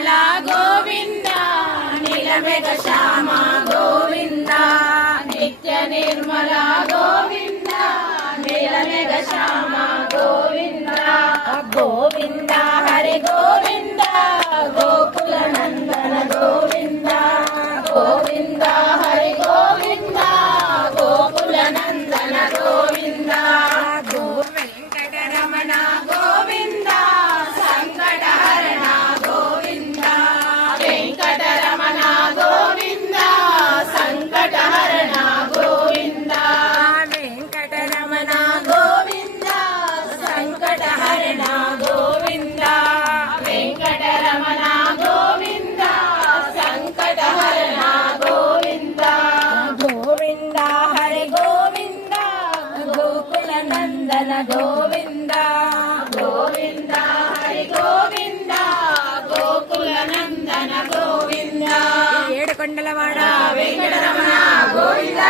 Nirmala Govinda నీలమేఘ Shyama Govinda Nithya Nirmala Govinda నీలమేఘ Shyama Govinda Govinda Hari Govinda Gokula Nandana Govinda Govinda Hari Govinda Gokula Nandana Govinda Venkataramana Govinda సంకటహరణ Govinda Venkataramana Govinda సంకటహరణ Govinda Venkataramana Govinda సంకటహరణ Govinda Venkataramana Govinda సంకటహరణ Govinda Govinda Hari Govinda Gokula Nandana Govinda Govinda Hari Govinda Gokula Nandana Govinda Edukondalavada Venkataramana Govinda.